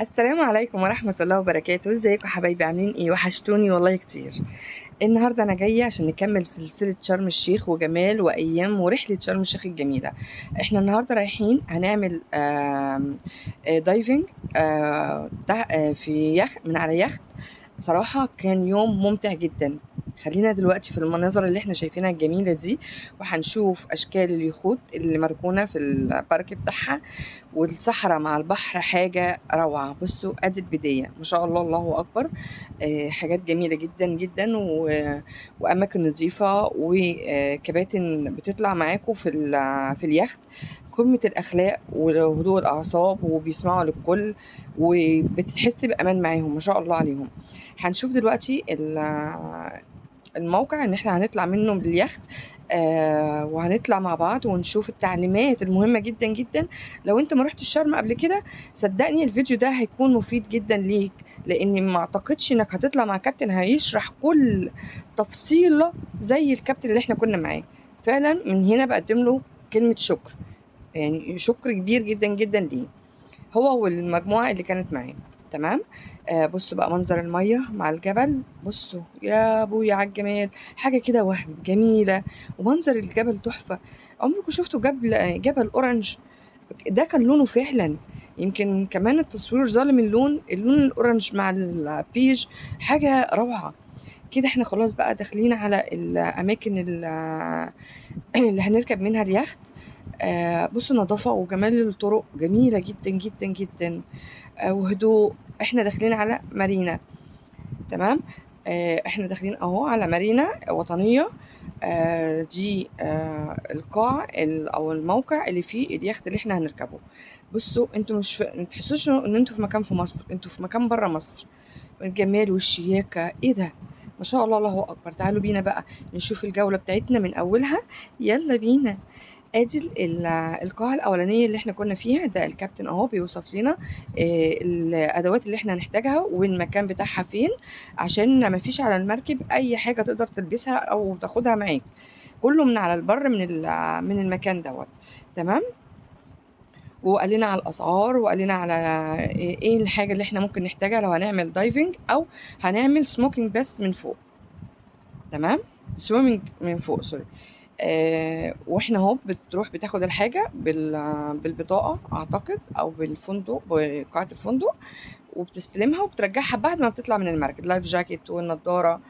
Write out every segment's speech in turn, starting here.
السلام عليكم ورحمة الله وبركاته. ازيكم حبايبي؟ عاملين ايه؟ وحشتوني والله كتير. النهاردة انا جاية عشان نكمل سلسلة شرم الشيخ وجمال وايام ورحلة شرم الشيخ الجميلة. احنا النهاردة رايحين هنعمل دايفنج في يخت، من على يخت. صراحة كان يوم ممتع جدا. خلينا دلوقتي في المناظر اللي احنا شايفينها الجميلة دي، وهنشوف اشكال اليخوت اللي مركونة في البارك بتاعها، والصحراء مع البحر حاجة روعة. بصوا ادي البداية، ما شاء الله الله اكبر. حاجات جميلة جدا جدا واماكن نظيفة وكباتن بتطلع معاكم في اليخت. قمة الأخلاق وهدوء الأعصاب، وبيسمعوا للكل، وبتحس بأمان معاهم، ما شاء الله عليهم. هنشوف دلوقتي الموقع ان احنا هنطلع منه باليخت. وهنطلع مع بعض ونشوف التعليمات المهمة جدا جدا. لو انت ما رحتش شرم قبل كده، صدقني الفيديو ده هيكون مفيد جدا ليك، لاني ما اعتقدش انك هتطلع مع كابتن هيشرح كل تفصيلة زي الكابتن اللي احنا كنا معاه. فعلا من هنا بقدم له كلمة شكر، يعني شكر كبير جدا جدا ليه، هو والمجموعة اللي كانت معاه. تمام. بصوا بقى منظر المية مع الجبل، بصوا يا ابويا على الجمال، حاجة كده وهم جميلة. ومنظر الجبل تحفة. عمركم شفتوا جبل اورنج؟ ده كان لونه فعلا، يمكن كمان التصوير ظالم اللون الاورنج مع البيج، حاجة روعة كده. احنا خلاص بقى داخلين على الاماكن اللي هنركب منها اليخت. بصوا نظافة وجمال الطرق جميلة جدا جدا جدا. وهدوء. احنا داخلين على مارينا. تمام. احنا داخلين اهو على مارينا وطنية. دي القاع او الموقع اللي فيه اليخت اللي احنا هنركبه. بصوا انتوا مش ما تحسوش ان انتوا في مكان في مصر، انتوا في مكان بره مصر. الجمال والشياكة ايه ده، ما شاء الله الله اكبر. تعالوا بينا بقى نشوف الجولة بتاعتنا من اولها. يلا بينا. ادي القاعة الأولانية اللي احنا كنا فيها، ده الكابتن اهو بيوصف لنا الأدوات اللي احنا هنحتاجها والمكان بتاعها فين، عشان ما فيش على المركب أي حاجة تقدر تلبسها أو تاخدها معاك، كله من على البر من المكان دوت. تمام. وقال لنا على الأسعار، وقال لنا على ايه الحاجة اللي احنا ممكن نحتاجها لو هنعمل دايفنج أو هنعمل سموكينج بس من فوق. تمام. سويمنج من فوق، سوري. واحنا اهو بتروح بتاخد الحاجه بالبطاقه اعتقد، او بالفندق، بقاعه الفندق، وبتستلمها وبترجعها بعد ما بتطلع من المركب. لايف جاكيت والنضاره.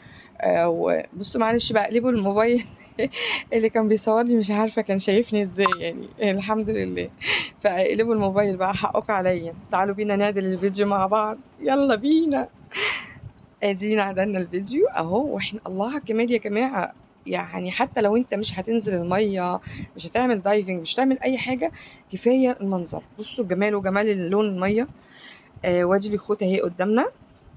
وبصوا معلش بقى اقلبوا الموبايل اللي كان بيصورني مش عارفه كان شايفني ازاي، يعني الحمد لله. فاقلبوا الموبايل بقى، حقك عليا. تعالوا بينا نعدل الفيديو مع بعض، يلا بينا. ادينا عدلنا الفيديو اهو، واحنا الله على الجمال يا جماعه. يعني حتى لو انت مش هتنزل الميه، مش هتعمل دايفنج، مش هتعمل اي حاجه، كفايه المنظر. بصوا الجمال وجمال لون الميه. وادي اليخوت اهي قدامنا،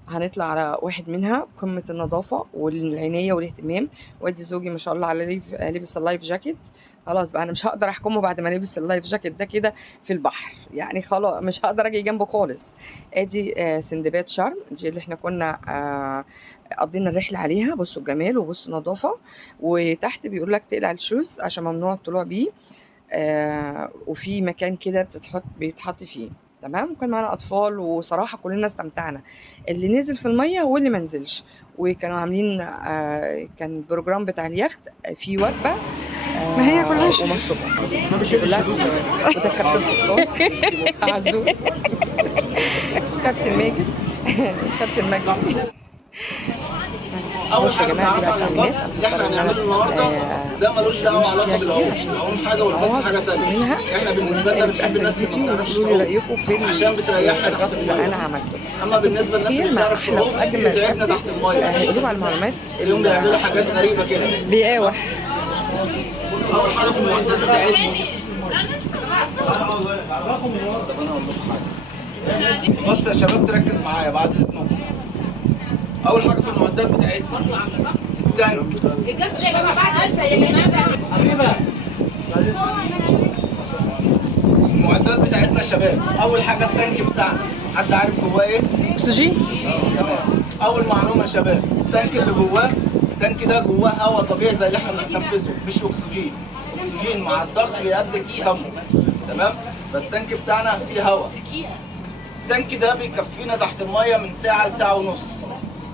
هنطلع على واحد منها، قمة النظافة والعناية والاهتمام. وادي زوجي ما شاء الله على لبس اللايف جاكيت. خلاص بقى انا مش هقدر احكمه بعد ما لبس اللايف جاكيت ده كده في البحر، يعني خلاص مش هقدر اجي جنبه خالص. ادي سندباد شرم، دي اللي احنا كنا قضينا الرحلة عليها. بصوا الجمال وبصوا النظافة. وتحت بيقول لك تقلع الشوز عشان ممنوع الطلوع بيه. وفي مكان كده بيتحط فيه. تمام. وكان معانا اطفال، وصراحه كلنا استمتعنا، اللي نزل في الميه واللي ما نزلش. وكانوا عاملين كان البروجرام بتاع اليخت في وجبه ما هي كلها ومشروبات كلها في اليخت. وده كابتن عزوز، كابتن ماجد كابتن ماجد. اول حاجه بنعرفها عن الغطس اللي احنا هنعمله النهارده ده ملوش دعوه علاقه بالعوم. العوم حاجه والغطس حاجه ثانيه. احنا بالنسبه لنا بنحب الناس اللي ما بتعرفش تعوم عشان بتريحنا تحت الميه. انا عملته. اما بالنسبه للناس اللي بتعرف تعوم بتتعبنا تحت الميه. هيقولوا على المعلومات اليوم بيعملوا حاجات غريبه كده. بيقاوح. اول حاجه في المعدات بتاعتنا الغطس يا شباب، تركز معايا بعد اذنكم. اول حاجه في المعدات بتاعتنا المعدات بتاعتنا يا شباب. اول حاجه التانك بتاعنا، حد عارف جواه ايه؟ اكسجين. اول معلومه يا شباب، التانك اللي جواه، التانك ده جواه هواء طبيعي زي اللي احنا بنتنفسه، مش اكسجين. اكسجين مع الضغط بيؤدي لتسمم. تمام. فالتانك بتاعنا فيه هواء. التانك ده بيكفينا تحت الميه من ساعه لساعه ونص،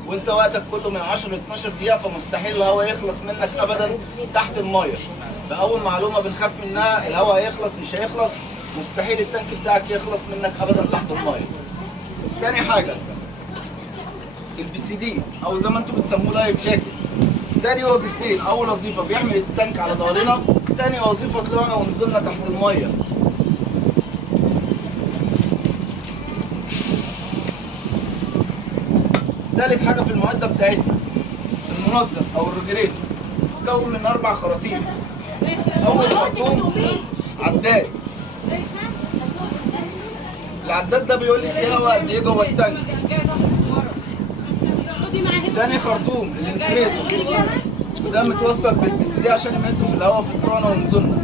وانت وقتك كله من 10 ل 12 دقيقه، فمستحيل الهواء يخلص منك ابدا تحت الميه. فاول معلومه بنخاف منها، الهواء هيخلص مش هيخلص، مستحيل التانك بتاعك يخلص منك ابدا تحت الميه. تاني حاجه البي سي دي او زي ما انتم بتسموه لايف جاكيت، ده ليه وظيفتين. اول وظيفه بيحمل التانك على ظهرنا، تاني وظيفه طلعنا ونزلنا تحت الميه. ثالث حاجه في المعده بتاعتنا المنظم او الريجريتور، مكون من 4 خراطيم. اول خرطوم عداد، العداد ده بيقول لي فيه هواء قد ايه جوه التانك. تاني خرطوم الانفريتور، ده متوصل بالبي سي دي عشان يمدوا في الهواء في طلوعنا ونزولنا.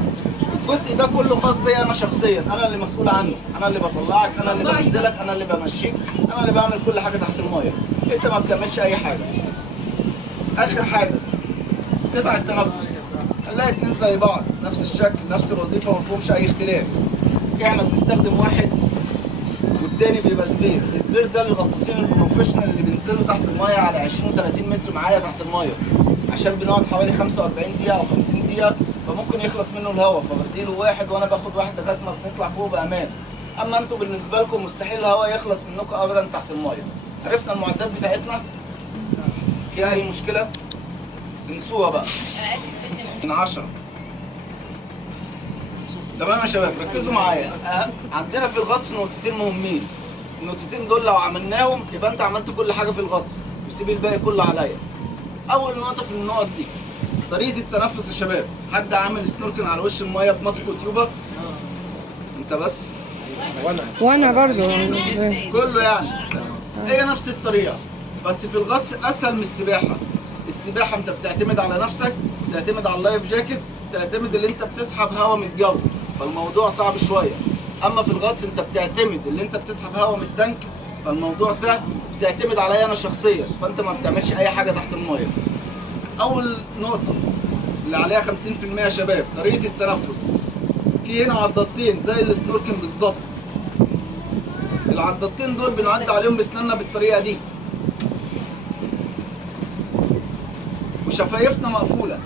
الجزء ده كله خاص بيا انا شخصيا، انا اللي مسؤول عنه، انا اللي بطلعك، انا اللي بنزلك، انا اللي بمشيك، انا اللي بعمل كل حاجه تحت المايه، انت ما بتعملش اي حاجه. اخر حاجه قطع التنفس، هنلاقي 2 زي بعض، نفس الشكل نفس الوظيفه، ما فيهمش اي اختلاف. احنا بنستخدم واحد والتاني بيبقى سبير. السبير ده للغطاسين البروفيشنال اللي بينزلوا تحت المايه على 20 30 متر معايا تحت المايه، عشان بنقعد حوالي 45 دقيقه او 50 دقيقه، فممكن يخلص منه الهواء، فبديله واحد وانا باخد واحد لغايه ما بنطلع فوق بامان. اما انتوا بالنسبه لكم مستحيل الهواء يخلص منكم ابدا تحت المايه. عرفنا المعدات بتاعتنا، فيها اي مشكله انسوها بقى. من 10. تمام يا شباب، ركزوا معايا. عندنا في الغطس نقطتين مهمين، النقطتين دول لو عملناهم يبقى انت عملت كل حاجه في الغطس وسيب الباقي كله عليا. اول نقطه في النقط دي طريقه التنفس يا شباب. حد عامل سنوركل على وش الميه بماسك وتيوبه؟ انت بس؟ وانا برضو كله يعني. هي نفس الطريقه، بس في الغطس اسهل من السباحه. السباحه انت بتعتمد على نفسك، بتعتمد على اللايف جاكيت، بتعتمد اللي انت بتسحب هواء من الجو، فالموضوع صعب شويه. اما في الغطس انت بتعتمد اللي انت بتسحب هواء من التانك، فالموضوع سهل. بتعتمد عليا انا شخصيا، فانت ما بتعملش اي حاجه تحت المايه. اول نقطه اللي عليها 50% يا شباب، طريقه التنفس. في هنا عضادتين زي السنوركل بالظبط. العضادتين دول بنعدي عليهم بسناننا بالطريقه دي، وشفايفنا مقفوله.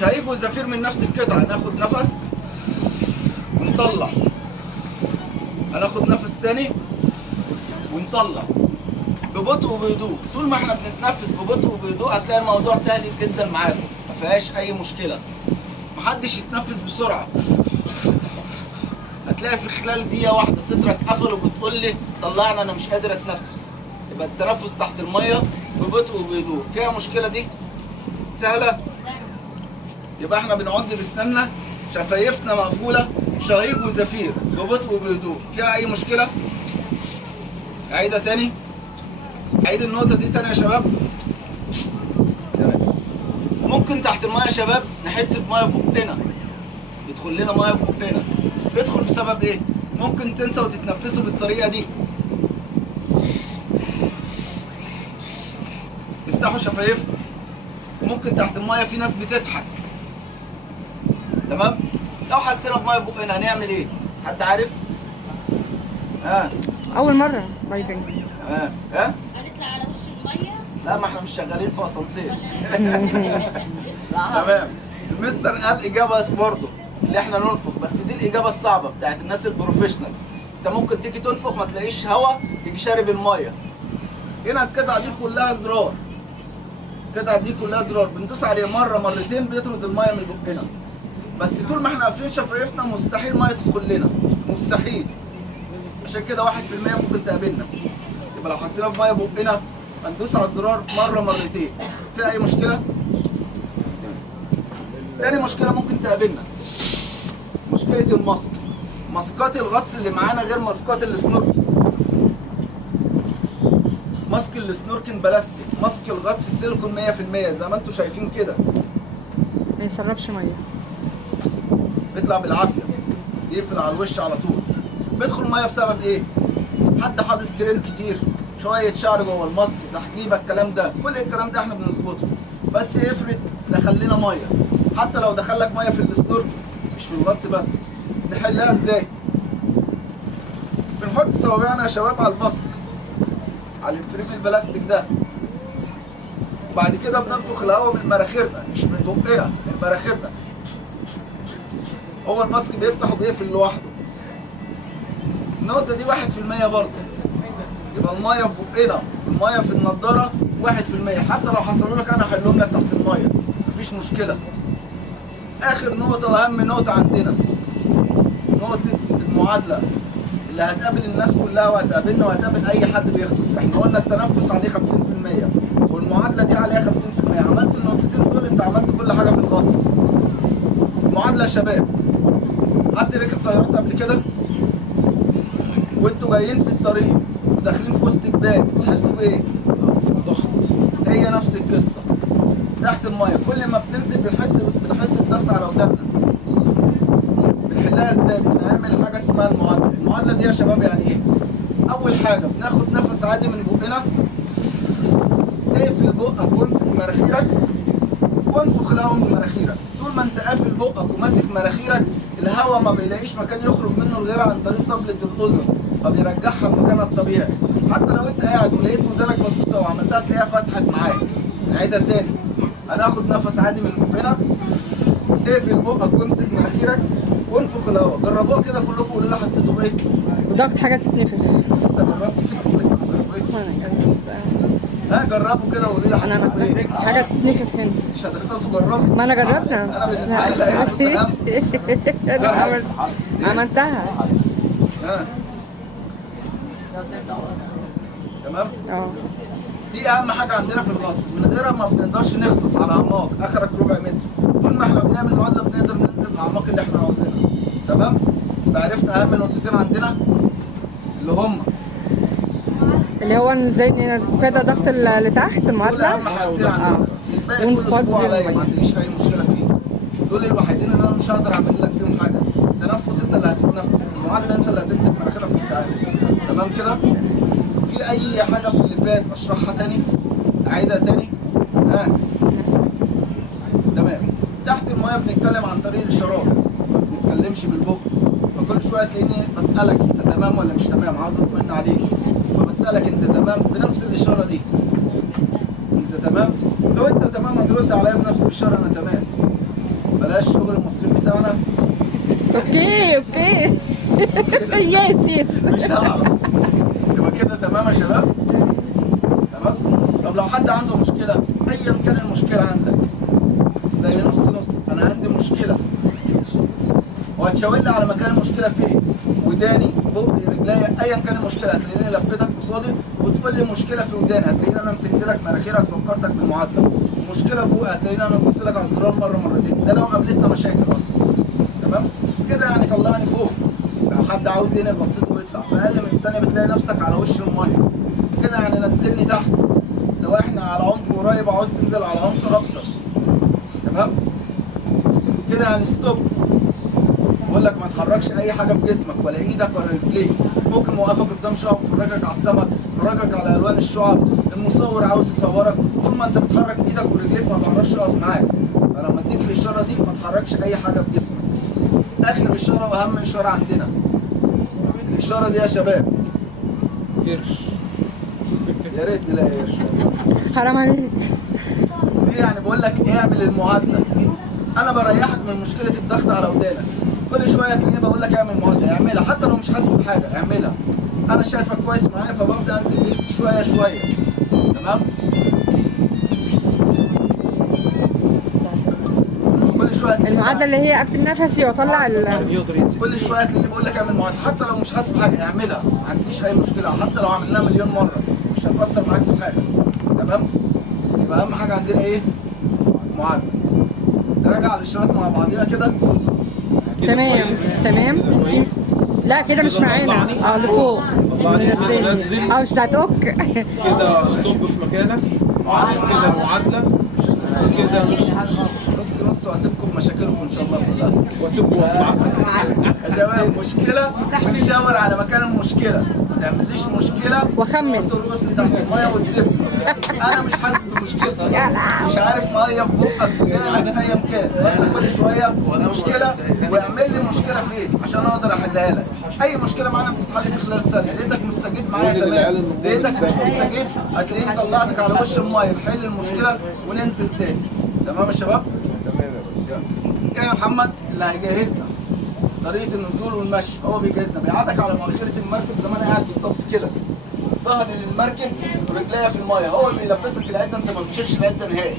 شهيق وزفير من نفس القطعه، ناخد نفس ونطلع، هناخد نفس تاني ونطلع ببطء وبهدوء. طول ما احنا بنتنفس ببطء وبهدوء هتلاقي الموضوع سهل جدا معاكم، ما فيهاش اي مشكله. محدش يتنفس بسرعه، هتلاقي في خلال دقيقه واحده صدرك قفل وبتقول لي طلعنا انا مش قادر اتنفس. يبقى التنفس تحت الميه ببطء وبهدوء. فيها مشكله دي؟ سهله. يبقى احنا بنعض بسناننا، شفايفنا مقفوله، شهيق وزفير ببطء وبهدوء. فيها اي مشكله؟ عيدها تاني، عيد النقطه دي تاني يا شباب. ممكن تحت الميه يا شباب نحس بميه ببقنا، يدخل لنا ميه ببقنا. بيدخل بسبب ايه؟ ممكن تنسى وتتنفسوا بالطريقه دي، تفتحوا شفايفكم. ممكن تحت الميه في ناس بتضحك، تمام؟ لو حسينا بميه ببقنا هنعمل ايه؟ حد عارف؟ اول مره دايفنج. هنطلع على وش الميه. لا، ما احنا مش شغالين في اسانسير. تمام. المستر قال اجابه برضه اللي احنا ننفخ، بس دي الاجابه الصعبه بتاعت الناس البروفيشنال. انت ممكن تيجي تنفخ ما تلاقيش هواء، تيجي شارب الميه. هنا القطعه دي كلها زرار، القطعه دي كلها زرار بندوس عليه مره مرتين بيطرد الميه من بقنا. بس طول ما احنا قافلين شفايفنا مستحيل ميه تدخل لنا، مستحيل. عشان كده 1% ممكن تقابلنا. يبقى لو حسينا بميه بقنا هندوس على الزرار مره مرتين. فيها اي مشكله؟ تاني مشكله ممكن تقابلنا مشكله الماسك. ماسكات الغطس اللي معانا غير ماسكات السنوركل. ماسك السنوركل بلاستيك، ماسك الغطس سيليكون 100% زي ما انتم شايفين كده، ما يسربش ميه، بيطلع بالعافيه، يقفل على الوش على طول. بيدخل ميه بسبب ايه؟ حد حاطط كريم كتير، شويه شعر جوه الماسك، تحجيبه، الكلام ده، كل الكلام ده احنا بنظبطه. بس افرض دخل لنا ميه، حتى لو دخل لك ميه في السنوركل مش في الغطس بس، نحلها ازاي؟ بنحط صوابعنا يا شباب على الماسك، على الفريم البلاستيك ده. وبعد كده بننفخ الهواء من مناخيرنا، مش من بقنا، من مناخيرنا. هو الماسك بيفتح وبيقفل لوحده. النقطة دي 1% برضه. يبقى المية في بقنا والمية في النضارة 1%. حتى لو حصلوا لك أنا هحلهم لك تحت المية، مفيش مشكلة. آخر نقطة وأهم نقطة عندنا، نقطة المعادلة اللي هتقابل الناس كلها وهتقابلنا وهتقابل أي حد بيغطس. إحنا قلنا التنفس عليه 50% والمعادلة دي عليها 50%. عملت النقطتين دول أنت عملت كل حاجة في الغطس. المعادلة يا شباب، حد ركب طيارات قبل كده؟ وانتوا جايين في الطريق وداخلين في وسط جبال بتحسوا بايه؟ ضغط. هي نفس القصه تحت الميه، كل ما بننزل بنحس بضغط على وداننا. بنحلها ازاي؟ بنعمل حاجه اسمها المعادله. المعادله دي يا شباب يعني ايه؟ اول حاجه بناخد نفس عادي من بقنا، اقفل بقك وامسك مناخيرك وانفخ الهواء من مناخيرك. طول ما انت قافل بقك وماسك مناخيرك الهواء ما بيلاقيش مكان يخرج منه غير عن طريق طبلة الأذن، فبيرجعها لمكانها الطبيعي. حتى لو انت قاعد ولقيت ودانك مسدودة وعملتها تلاقيها فتحت معاك. نعيدها تاني، هناخد نفس عادي من بقنا، اقفل بقك وامسك مناخيرك وانفخ الهواء. جربوها كده كلكم وقولوا لي حسيتوا بايه؟ وضغط حاجه تتنفخ. انت جربت فيه بس لسه ما جربتش. ها جربوا كده وقولوا لي حسيتوا بايه؟ حاجه تتنفخ هنا. مش هتغطسوا جربوا؟ ما انا جربنا. انا مش هسأل انا عملتها. ها تمام؟ اه دي اهم حاجه عندنا في الغطس، من غيرها ما بنقدرش نغطس على اعماق اخرك ربع متر. طول ما احنا بنعمل معادله بنقدر ننزل الاعماق اللي احنا عاوزينها. تمام؟ عرفنا اهم نقطتين عندنا اللي هم اللي هو زي ان نتفادى ضغط اللي تحت دول المعادله. اهم حاجتين عندنا. الباقي كل ونفضي اسبوع عليا المية. ما عنديش اي مشكله فيه. دول الوحيدين اللي انا مش هقدر اعمل لك فيهم حاجه. التنفس انت اللي هتتنفس، المعادله انت اللي هتمسك مناخيرك وتتعامل. تمام كده؟ في اي حاجه في اللي فات اشرحها تاني؟ اعيدها تاني؟ ها تمام. تحت المايه بنتكلم عن طريق الاشارات، ما بنتكلمش بالبق. فكل شويه تلاقيني بسالك انت تمام ولا مش تمام، عاوز اطمئن عليك، فبسالك انت تمام بنفس الاشاره دي. انت تمام؟ لو انت تمام هترد عليا بنفس الاشاره انا تمام. بلاش شغل المصريين بتاعنا. اوكي يس مش هعرف. يبقى كده تمام يا شباب؟ تمام؟ طب لو حد عنده مشكلة أيا كان المشكلة عندك، زي نص أنا عندي مشكلة وهتشاور لي على مكان المشكلة فين، وداني بقي رجليا أيا كان المشكلة، هتلاقيني لفتك قصادي وتقول لي مشكلة في وداني، هتلاقيني أنا مسكت لك مناخيرك فكرتك بالمعادلة. مشكلة بقى هتلاقيني أنا دوست لك على الزرار مرة مرتين، ده لو قابلتنا مشاكل أصلا. تمام؟ كده يعني طلعني فوق. لو حد عاوز ينقل غطسته ويطلع في اقل من ثانيه بتلاقي نفسك على وش الميه. كده يعني نزلني تحت. لو احنا على عمق قريب وعاوز تنزل على عمق اكتر. تمام؟ كده يعني ستوب. بقول لك ما تحركش اي حاجه في جسمك ولا ايدك ولا رجليك. ممكن موقفك قدام شعب فرجك على السمك، فرجك على الوان الشعب، المصور عاوز يصورك، طول ما انت بتحرك ايدك ورجليك ما بعرفش اقف معاك. فلما اديك الاشاره دي ما تحركش اي حاجه في جسمك. اخر اشاره واهم اشاره عندنا، الاشاره دي يا شباب قرش. يا ريت نلاقي قرش. حرام عليك. دي يعني بقول لك اعمل المعادله. انا بريحك من مشكله الضغط على ودانك. كل شويه تلاقيني بقول لك اعمل معادله، اعملها حتى لو مش حاسس بحاجه، اعملها. انا شايفك كويس معايا فببدا انزل بيك شويه شويه. تمام؟ كل شويه المعادله اللي هي قبل نفسي واطلع كل شويه تلاقيني بقول لك اعمل معادله حتى لو مش حاسس بحاجه، اعملها، ما عنديش اي مشكله، حتى لو عملناها مليون مره مش هتاثر معاك في حاجه. تمام؟ يبقى اهم حاجه عندنا ايه؟ معادله. نراجع الاشارات مع بعضينا كده. تمام. لا كده مش معانا. لفوق نزل. مش هتعك. كده ستوب في مكانك، كده معادله، كده نص واسيبكم بمشاكلكم ان شاء الله كلها. واسيبكم واطلع. يا شباب مشكله ونشاور على مكان المشكله. ما تعمليش مشكله واخمن ترقص لي تحت الميه وتسيبني. انا مش حاسس بمشكله، مش عارف ميه في بقك في جيبك ايا كان، انت كل شويه مشكله ويعمل لي مشكله فين عشان اقدر احلها لك. اي مشكله معانا بتتحل في خلال ثانيه. لقيتك مستجيب معايا تمام، لقيتك مش مستجيب هتلاقيني طلعتك على وش الميه نحل المشكله وننزل تاني. تمام يا شباب؟ يا محمد اللي هيجهزنا طريقه النزول والمشي، هو بيجهزنا بيقعدك على مؤخره المركب زي ما انا قاعد بالظبط كده، ظهري للمركب ورجليا في الميه، هو بيلبسك العده، انت ما بتشيلش العده نهائي.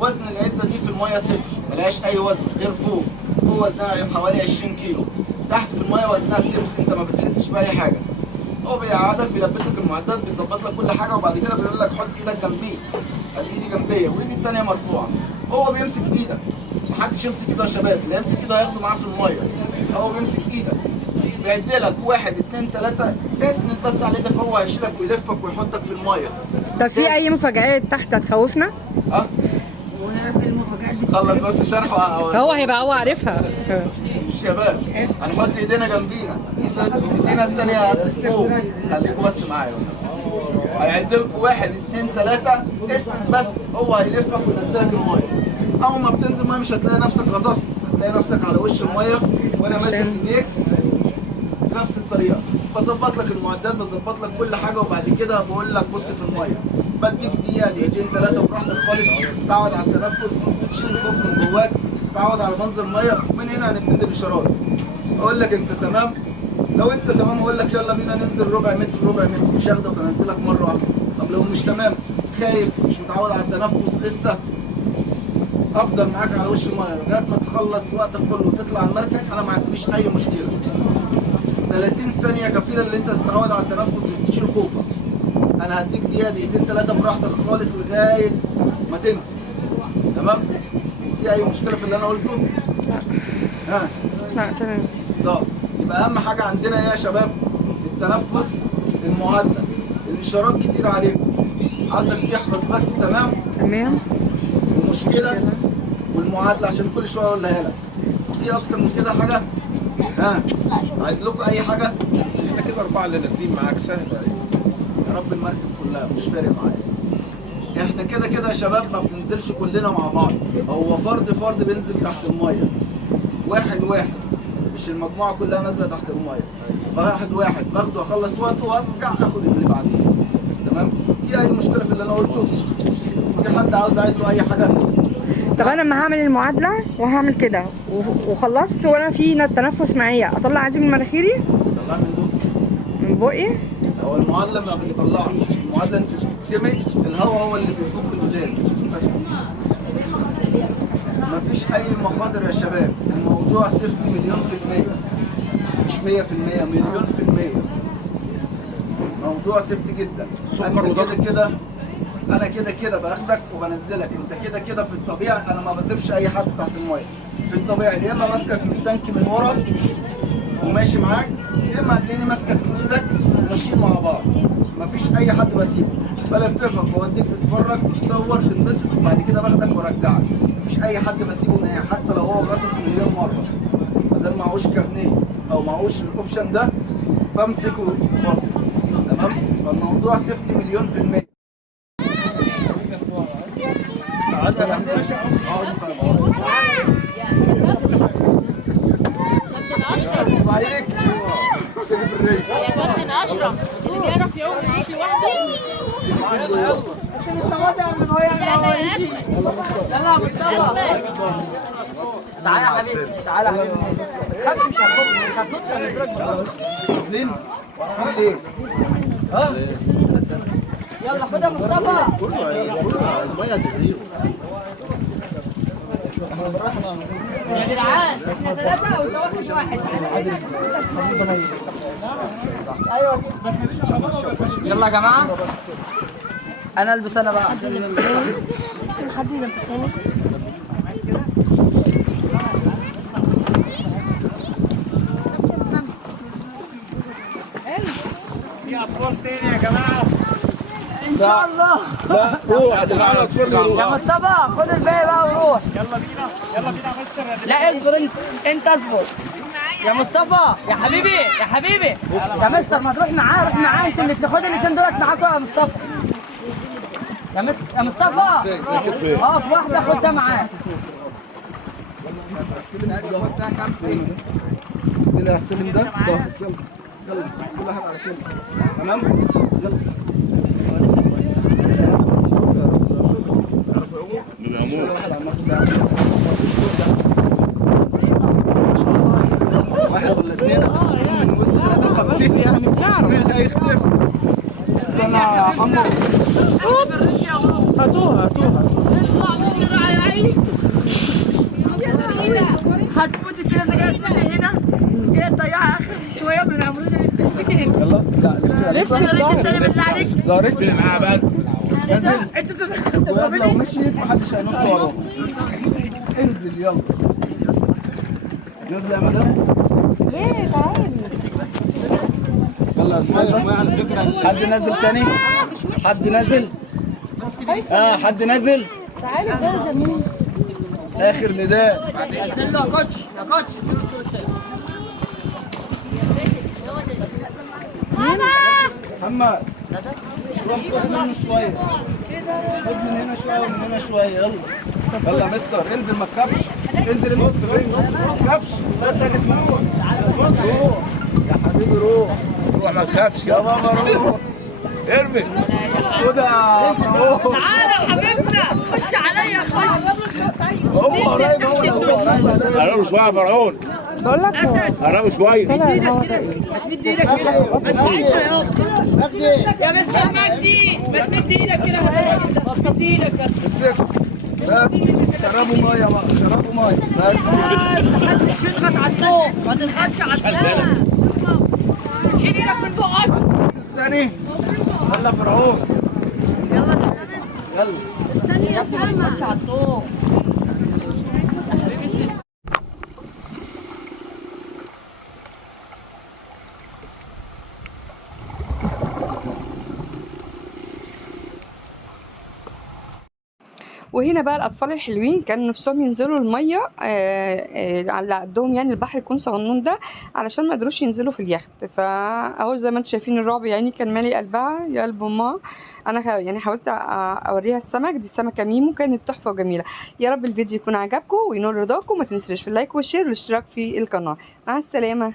وزن العده دي في الميه صفر، ملهاش اي وزن غير فوق وزنها حوالي 20 كيلو، تحت في الميه وزنها صفر، انت ما بتحسش باي حاجه. هو بيقعدك بيلبسك المعدات بيظبط لك كل حاجه، وبعد كده بيقول لك حط ايدك جنبيه، ادي ايدي جنبيه وايدي الثانيه مرفوعه. هو بيمسك ايدك، محدش يمسك ايده يا شباب، اللي يمسك ايده هياخده معاه في الميه. هو بيمسك ايدك بيعد لك 1 2 3 اسند بس على ايدك، هو هيشيلك ويلفك ويحطك في الميه. طب في اي مفاجآت تحت هتخوفنا؟ خلص بس شرح هو هيبقى هو عارفها. شباب هنحط ايدينا جنبينا، ايدينا الثانيه فوق، خليكم بس معايا. هيعد لكم 1 2 3 اسند بس، هو هيلفك وينزلك الميه. اول ما بتنزل الميه مش هتلاقي نفسك غطست، هتلاقي نفسك على وش الميه وانا ماسك ايديك بنفس الطريقه. بظبط لك المعدات، بظبط لك كل حاجه، وبعد كده بقول لك بص في الميه، بديك دقيقه دقيقتين 3 براحتك خالص، تتعود على التنفس، تشيل الخوف من جواك، تتعود على منظر الميه. من هنا هنبتدي الاشارات، اقول لك انت تمام. لو انت تمام اقول لك يلا بينا ننزل ربع متر، مش هاخدك وانزلك مره واحده. طب لو مش تمام، خايف، مش متعود على التنفس لسه، افضل معاك على وش الميه لغايه ما تخلص وقتك كله وتطلع المركب، انا ما عنديش اي مشكله. 30 ثانيه كفيله اللي انت تتعود على التنفس وتشيل خوفك. انا هديك دقيقه دقيقتين 3 براحتك خالص لغايه ما تنزل. تمام؟ في اي مشكله في اللي انا قلته؟ ها؟ لا تمام. طب يبقى اهم حاجه عندنا ايه يا شباب؟ التنفس، المعدل، الاشارات كتير عليكم، عايزك تحفظ بس. تمام؟ تمام. المشكله والمعادله عشان كل شويه اقولها لك. في اكتر من كده حاجه؟ ها؟ اعيد لكم اي حاجه؟ احنا كده 4 اللي نازلين معاك سهله. يا رب المركب كلها مش فارق معايا. احنا كده كده يا شباب ما بننزلش كلنا مع بعض، هو فرد بينزل تحت الميه، واحد مش المجموعه كلها نازله تحت الميه، واحد باخده اخلص وقته وارجع اخد اللي بعديه. تمام؟ في اي مشكله في اللي انا قلته؟ في حد عاوز اعيد له اي حاجه؟ طب انا لما هعمل المعادله وهعمل كده وخلصت وانا في التنفس معايا، اطلع عادي من مناخيري؟ طلع من بقي؟ هو المعادله ما بنطلعش، المعادله انت بتكتمي الهواء هو اللي بيفك الودان بس. مفيش اي مخاطر يا شباب، الموضوع سيفتي مليون في المية، مش 100%، مليون في المية. موضوع سيفتي جدا. انا كده باخدك وبنزلك، انت كده في الطبيعي انا ما بسيبش اي حد تحت الميه. في الطبيعي يا اما ماسكك من التانك من ورا وماشي معاك، يا اما هتلاقيني ماسكك من ايدك وماشيين مع بعض. مفيش اي حد بسيبه، بلففك واوديك تتفرج تتصور تنبسط، وبعد كده باخدك وارجعك. مفيش اي حد بسيبه معايا، حتى لو هو غطس مليون مره، بدل معهوش كارنيه او معهوش الاوبشن ده بمسكه برضه. تمام؟ فالموضوع سيفتي مليون في المية. عليك سيدي في الريق يا كابتن اشرف اللي بيعرف يعوم يعيش لوحده. يلا مصطفى تعالى يا حبيبي، تعالى يا حبيبي. ما تخافش، مش هتنط هنزلك. نازلين واقفين ليه؟ ها؟ يلا خد يا مصطفى. كله الميه تغريب. يا جدعان احنا 3 وانت واحد. ايوه يلا يا جماعه. انا البس انا بقى عشان نلبس. حد يلبسني؟ في اطفال تاني يا جماعه. ان شاء الله. لا روح اللي معانا اطفال يا يروح. مصطفى خد الباقي بقى وروح. يلا بينا يا مستر. لا اصبر انت اصبر. يا مصطفى يا حبيبي يا حبيبي يا مستر، ما تروح معاه، روح معاه انتوا اللي خد الاثنين دولت معاكم يا مصطفى. يا مصطفى اقف واحده خد ده معاه. انزلي على السلم ده، يلا يلا كل واحد على سلم. تمام يلا. واحد ولا اثنين هتخسرون من وسط 53 يعني بنعرف هيختفي. استنى يا حمو. هاتوها هتموت كده زجاج هنا. ايه ضيعها اخر شويه من عمرنا. يلا لا لف لا رجلي معاها بقى. انزل انتوا لو مشيت محدش هينط وراك. انزل يلا. نزل يا مدام. ليه تعالي؟ يلا يا استاذه. حد نازل تاني؟ حد نازل؟ حد نازل؟ تعالي جاهزه مين؟ اخر نداء. نزل له يا كوتش يا كوتش. محمد روح خد منه شويه. خد من هنا شويه ومن هنا شويه. يلا يلا يا مستر انزل ما تخافش. انزل يا مستر ما تخافش. لا تاخد منه. روح يا حبيبي روح ما تخافش يا بابا روح. ارمي. خدها روح. تعالى يا حبيبنا خش عليا خش. هو قريب قربوا شويه يا فرعون. بقول لك قربوا شويه. هتمد ايدك كده بس يا مستر مجدي. ما تمد ايدك كده مد ايدك بس شربوا ميه بقى شربوا ميه بس. محدش يضغط على الطوق، ما تضغطش على الطوق. شيل ايدك من بقك. الثاني يلا فرعون. يلا استني يا ما تضغطش على الطوق. وهنا بقى الاطفال الحلوين كانوا نفسهم ينزلوا الميه على قدهم، يعني البحر يكون صغنون ده علشان ما قدروش ينزلوا في اليخت. فاهو زي ما انتم شايفين الرعب يعني كان مالي قلبها يا قلب امها. انا يعني حاولت اوريها السمك، دي السمكه ميمو كانت تحفه وجميله. يا رب الفيديو يكون عجبكم وينول رضاكم، ما تنسوش في اللايك والشير والاشتراك في القناه. مع السلامه.